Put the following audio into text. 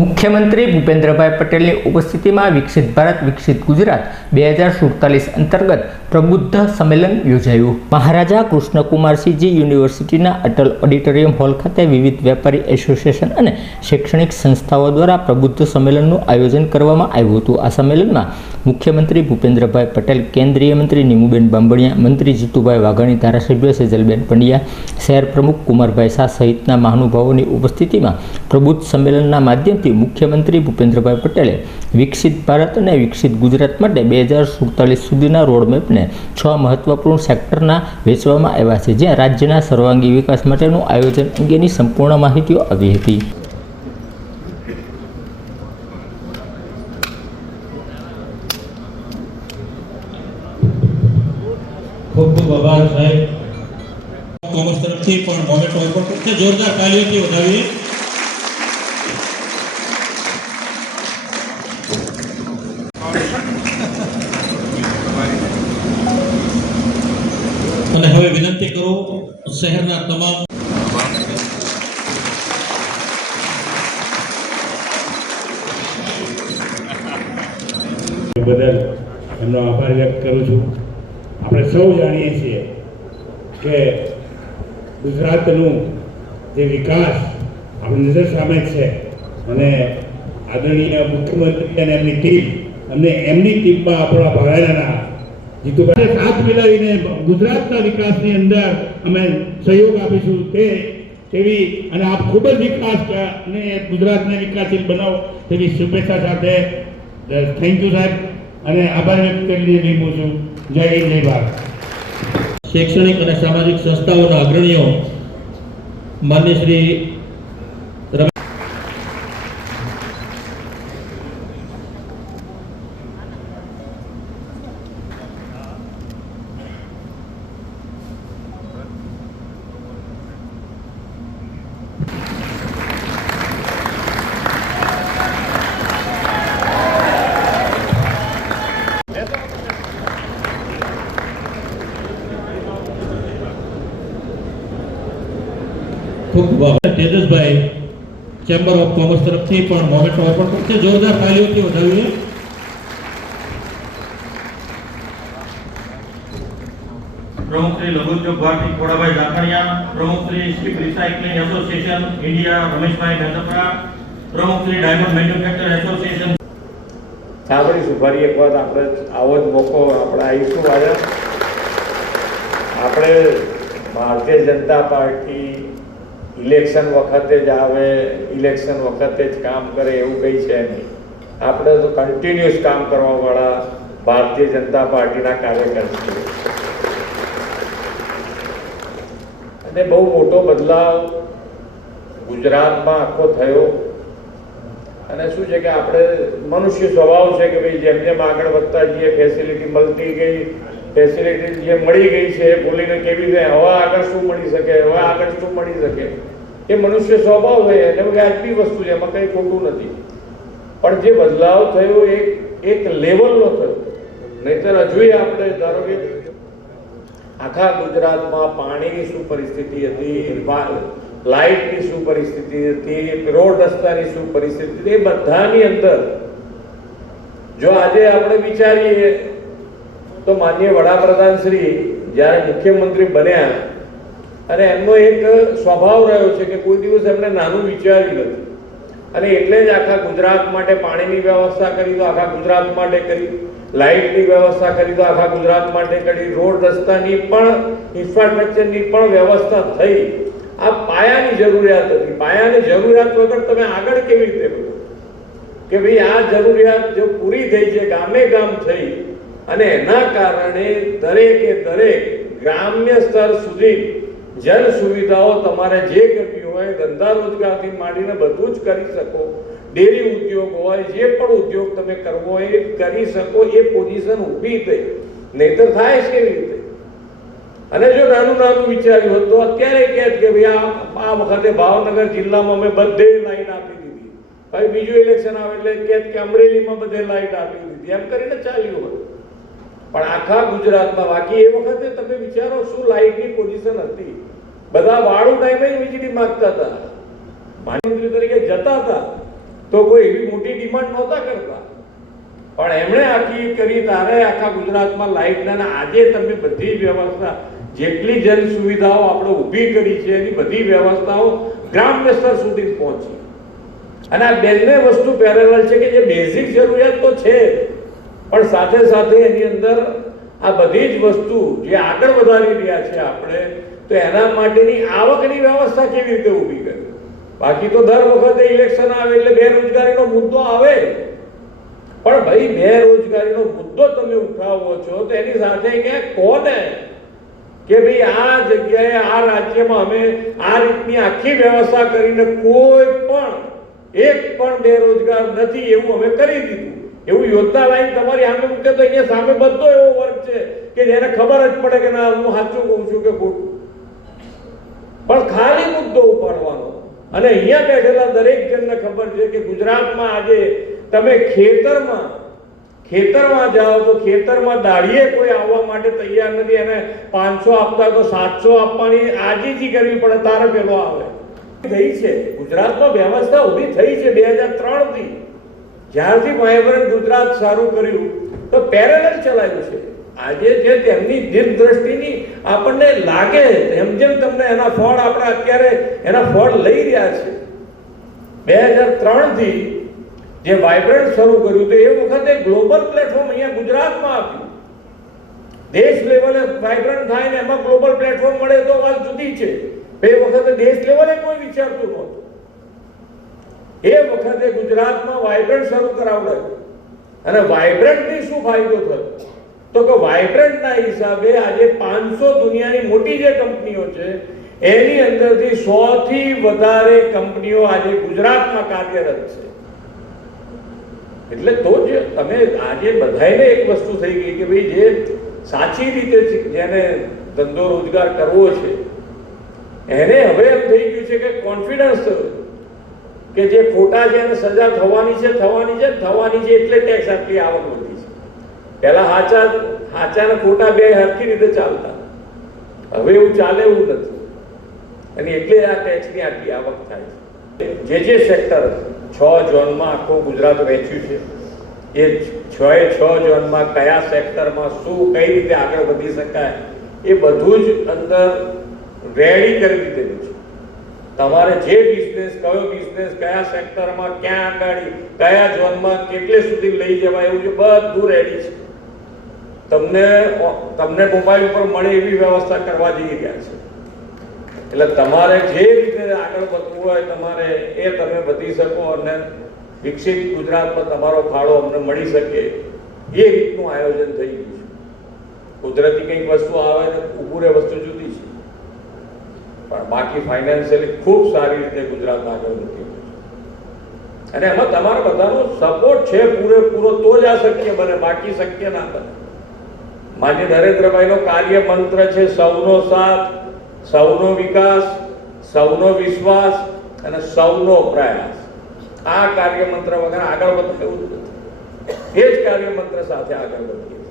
મુખ્યમંત્રી ભૂપેન્દ્રભાઈ પટેલની ઉપસ્થિતિમાં વિકસિત ભારત વિકસિત ગુજરાત 2047 અંતર્ગત પ્રબુદ્ધ સંમેલન યોજાયું. મહારાજા કૃષ્ણકુમારસિંહજી યુનિવર્સિટીના અટલ ઓડિટોરિયમ હોલ ખાતે વિવિધ વેપારી એસોસિએશન અને શૈક્ષણિક સંસ્થાઓ દ્વારા પ્રબુદ્ધ સંમેલનનું આયોજન કરવામાં આવ્યું હતું. આ સંમેલનમાં મુખ્યમંત્રી ભૂપેન્દ્રભાઈ પટેલ, કેન્દ્રીય મંત્રી નીમુબેન બાંભણિયા, મંત્રી જીતુભાઈ વાઘાણી, ધારાસભ્ય સેજલબેન પંડ્યા, શહેર પ્રમુખ કુમારભાઈ શાહ સહિતના મહાનુભાવોની ઉપસ્થિતિમાં પ્રબુદ્ધ સંમેલનના માધ્યમથી મુખ્યમંત્રી ભૂપેન્દ્રભાઈ પટેલે વિકસિત ભારત અને વિકસિત ગુજરાત માટે 2047 સુધીના રોડમેપને 6 મહત્વપૂર્ણ સેક્ટરના વહેંચવામાં આવ્યા છે, જ્યાં રાજ્યના સર્વાંગી વિકાસ માટેનું આયોજન અંગેની સંપૂર્ણ માહિતીઓ આવી હતી. ખૂબ ખૂબ આભાર સાહેબ. કોમર્સ તરફથી પણ મોમેન્ટ ઓપન કરશે, જોરદાર તાળીઓથી વધાવીએ. અને હવે વિનંતી કરું શહેરના તમામ બદલ એમનો આભાર વ્યક્ત કરું છું. આપણે સૌ જાણીએ છીએ કે ગુજરાતનું જે વિકાસ આપણી નજર સામે છે અને આદરણીય મુખ્યમંત્રી અને એમની ટીમ એમની ટીમમાં આપણા ભાડાના જીતુભાઈ સાથ મિલાવીને ગુજરાતના વિકાસની અંદર અમે સહયોગ આપીશું તેવી અને આપ ખૂબ જ વિકાસ અને ગુજરાતને વિકાસશીલ બનાવો તેવી શુભેચ્છા સાથે થેન્ક યુ સાહેબ અને આભાર વ્યક્ત કરીને વિનમું છું. જય હિન્દ, જય ભારત. શૈક્ષણિક અને સામાજિક સંસ્થાઓના અગ્રણીઓ માન્ય શ્રી તેજસભાઈ ચેમ્બર ઓફ કોમર્સ તરફથી પણ મોમેન્ટ ઓપન કરશે, જોરદાર તાળીઓથી વધાવીએ. प्रमुख श्री लघु उद्योग भारती खोड़ाभाई जाखड़िया, प्रमुख Shri strip recycling association India Ramesh bhai Mehta, प्रमुख श्री डायमंड मैन्युफैक्चर एसोसिएशन. સાંભળીશું ફરી એક વાર આપણે આવો જ મોકો આપણે આવીશું. આજે આપણે ભારતીય જનતા પાર્ટી ઇલેક્શન વખતે જ આવે, ઇલેક્શન વખતે જ કામ કરે એવું કંઈ છે નહીં. આપણે તો કન્ટિન્યુઅસ કામ કરવાવાળા ભારતીય જનતા પાર્ટીના કાર્યકર છીએ અને બહુ મોટો બદલાવ ગુજરાતમાં આખો થયો. અને શું છે કે આપણે મનુષ્ય સ્વભાવ છે કે ભાઈ જેમ જેમ આગળ વધતા જઈએ ફેસિલિટી મળતી ગઈ, ફેસિલિટી જે મળી ગઈ છે એ ભૂલીને કેવી રીતે હવે આગળ શું મળી શકે, હવે આગળ શું મળી શકે, એ મનુષ્ય સ્વભાવ છે. એટલે વ્યાજબી વસ્તુ છે, એમાં કંઈ ખોટું નથી. પણ જે બદલાવ થયો એક લેવલનો થયો. નહીંતર હજુ આપણે ધારો કે આખા ગુજરાતમાં પાણીની શું પરિસ્થિતિ હતી, લાઇટની શું પરિસ્થિતિ હતી, રોડ રસ્તાની શું પરિસ્થિતિ હતી, એ બધાની અંદર જો આજે આપણે વિચારીએ તો માનનીય વડાપ્રધાન શ્રી જ્યારે મુખ્યમંત્રી બન્યા અને એમનો એક સ્વભાવ રહ્યો છે કે કોઈ દિવસ એમણે નાનું વિચાર્યું નથી અને એટલે જ આખા ગુજરાત માટે પાણીની વ્યવસ્થા કરી તો આખા ગુજરાત માટે કરી, લાઇટની વ્યવસ્થા કરી તો આખા ગુજરાત માટે કરી, રોડ રસ્તાની પણ ઇન્ફ્રાસ્ટ્રક્ચરની પણ વ્યવસ્થા થઈ. આ પાયાની જરૂરિયાત હતી. પાયાની જરૂરિયાત વગર તમે આગળ કેવી રીતે કરો કે ભાઈ આ જરૂરિયાત જો પૂરી થઈ છે, ગામે ગામ થઈ અને એના કારણે દરેકે દરેક ગ્રામ્ય સ્તર સુધી જન સુવિધાઓ તમારે જે કરવી હોય, ધંધા રોજગારથી માંડીને બધું જ કરી શકો. ડેરી ઉદ્યોગ હોય, જે પણ ઉદ્યોગ તમે કરવો હોય એ કરી શકો. એ પોઝિશન ઊભી થઈ. નહીતર થાય છે કેવી રીતે? અને જો નાનું નાનું વિચાર્યું હોત તો અત્યારે કહે કે ભાઈ આ વખતે ભાવનગર જિલ્લામાં અમે બધે લાઈટ આપી દીધી, ભાઈ બીજું ઇલેક્શન આવે એટલે કહે કે અમરેલીમાં બધે લાઈટ આપી દીધી, એમ કરીને ચાલ્યું હોત. પણ આખા ગુજરાતમાં બાકી એ વખતે તમે વિચારો શું લાઈટની પોઝિશન હતી. બધા વાળું ટાઈમે વીજળી માંગતા હતા, માનનીય મંત્રી તરીકે જતા હતા તો કોઈ એવી મોટી ડિમાન્ડ નહોતા કરતા, પણ એમણે આખી કરી તારે આખા ગુજરાતમાં લાઇટના આજે તમે બધી વ્યવસ્થા જેટલી જન સુવિધાઓ આપણે ઊભી કરી છે એની બધી વ્યવસ્થાઓ ગ્રામ્ય સ્તર સુધી પહોંચી. અને આ બંને વસ્તુ પેરેલલ છે કે જે બેઝિક જરૂરિયાત તો છે પણ સાથે સાથે એની અંદર આ બધી જ વસ્તુ જે આગળ વધારી રહ્યા છે આપણે, તો એના માટેની આવકની વ્યવસ્થા કેવી રીતે ઊભી કરી. બાકી તો દર વખતે ઇલેક્શન આવે એટલે બેરોજગારીનો મુદ્દો આવે, પણ ભાઈ બેરોજગારીનો મુદ્દો તમે ઉઠાવો છો તો એની સાથે ક્યાંક કોને કે ભાઈ આ જગ્યાએ આ રાજ્યમાં અમે આ રીતની આખી વ્યવસ્થા કરીને કોઈ પણ એક પણ બેરોજગાર નથી એવું અમે કરી દીધું, એવું યોજના લાઈન તમારી સામે મૂકે તો અહીંયા સામે બધો એવો વર્ગ છે કે જેને ખબર જ પડે કે ના હું સાચું કહું છું કે ખોટું, પણ ખાલી મુદ્દો ઉપાડવાનો. અને અહીંયા બેઠેલા દરેક જણને ખબર છે કે ગુજરાતમાં આજે તમે ખેતરમાં જાઓ તો ખેતરમાં દાળીએ કોઈ આવવા માટે તૈયાર નથી, એને 500 આપતા તો 700 આપવાની આજીજી કરવી પડે તારે પેલો આવે. થઈ છે ગુજરાતમાં વ્યવસ્થા ઊભી થઈ છે 2003 થી, જ્યારથી વાયબ્રન્ટ ગુજરાત સારું કર્યું તો પેરેલલ ચલાવ્યું છે. આજે જે તેમની દીર્ઘદ્રષ્ટિની આપણને લાગે તેમ જેમ તમને એના ફળ આપણે અત્યારે એના ફળ લઈ રહ્યા છે. 2003 થી જે વાયબ્રન્ટ શરૂ કર્યું તો એ વખતે ગ્લોબલ પ્લેટફોર્મ અહીંયા ગુજરાતમાં આપ્યું. દેશ લેવલે વાયબ્રન્ટ થાય ને એમાં ગ્લોબલ પ્લેટફોર્મ મળે તો વાત જુદી છે. એ વખતે દેશ લેવલે કોઈ વિચારતું નહોતું. એ વખતે ગુજરાતમાં વાયબ્રન્ટ શરૂ કરાવડાયું. અને વાયબ્રન્ટથી શું ફાયદો થયો તો કે વાયબ્રન્ટના હિસાબે આજે 500 દુનિયાની મોટી જે કંપનીઓ છે એની અંદરથી 100 થી વધારે કંપનીઓ આજે ગુજરાતમાં કાર્યરત છે. એટલે તો જ તમે આજે બધાને એક વસ્તુ થઈ ગઈ કે ભાઈ જે સાચી રીતે જેને ધંધો રોજગાર કરવો છે એને હવે એમ થઈ ગયું છે કે કોન્ફિડન્સ કે જે ખોટા છે એને સજા થવાની છે એટલે ટેક્સ આટલી આવક વધી છે. પહેલા હાચા ને ખોટા બે હરખી રીતે ચાલતા, હવે એવું ચાલે એવું નથી, અને એટલે આ ટેક્સની આટલી આવક થાય છે. જે સેક્ટર 6 ઝોનમાં આખું ગુજરાત વહેંચ્યું છે એ 6 ઝોનમાં કયા સેક્ટરમાં શું કઈ રીતે આગળ વધી શકાય એ બધું જ અંદર રેડી કરી દીધેલું છે. તમારે જે બિઝનેસ કયા સેક્ટરમાં ક્યાં આગળ કયા ઝોનમાં કેટલે સુધી લઈ જવાય એવું છે બધું રેડી છે. તમને મોબાઈલ પર મળે એવી વ્યવસ્થા કરવા જઈ રહ્યા છે. એટલે તમારે જે રીતે આગળ વધવું હોય તમારે એ તમે વધી શકો અને વિકસિત ગુજરાતમાં તમારો ફાળો અમને મળી શકે એ રીતનું આયોજન થઈ ગયું છે. કુદરતી કંઈક વસ્તુ આવે ને ઊભું રહે વસ્તુ જુદી છે, પણ બાકી ફાઇનાન્શિયલી ખૂબ સારી રીતે ગુજરાત આગળ વધી રહ્યું છે. અને એમાં તમારા બધાનો સપોર્ટ છે પૂરેપૂરો તો જ આ શક્ય બને, બાકી શક્ય ના બને. માન્ય નરેન્દ્રભાઈનો કાર્ય મંત્ર છે સૌનો સાથ, સૌનો વિકાસ, સૌનો વિશ્વાસ અને સૌનો પ્રયાસ. આ કાર્ય મંત્ર વગર આગળ વધવું એવું જ નથી. એ જ કાર્ય મંત્ર સાથે આગળ વધીએ.